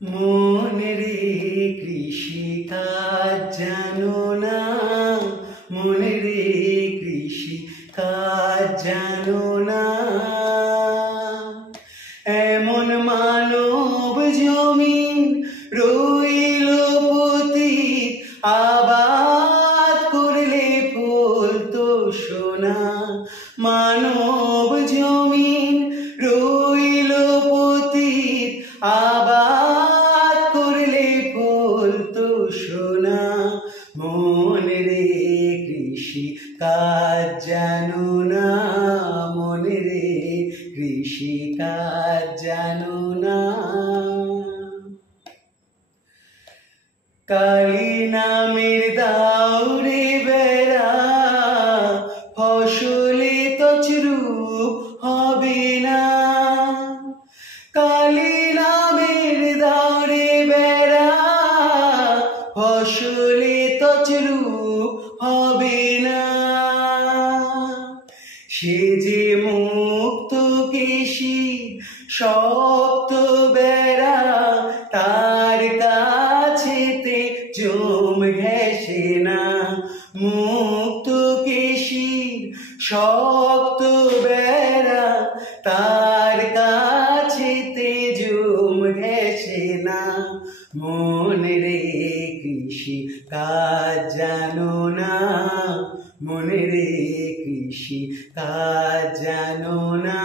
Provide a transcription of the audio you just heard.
মনে রে কৃষি কাজ জানো না, মনে রে কৃষি কাজ জানো না। এমন মানব জমিন রইল পতিত, আবাদ করলে ফলতো সোনা। মানব জমিন রইল পতিত, আবাদ করলে ফলতো সোনা। মনে রে কৃষি কাজ জানো না, মনে রে কৃষি কাজ জানো না। কালী নামের দাউরে বেড়া, ফসলে তছরূপ হবে না। কালী নামের দাউরে বেড়া, ফসলে তছরূপ হবে না। সে যে মুক্ত কেশী শক্ত বেড়া, তার কাছেতে জম ঘেঁষে না। মুক্ত কেশী শক্ত বেড়া, তার কাছেতে জম ঘেঁষে না। মনে রে কৃষি কাজ জানো না, মনে রে কৃষি কাজ জানো না।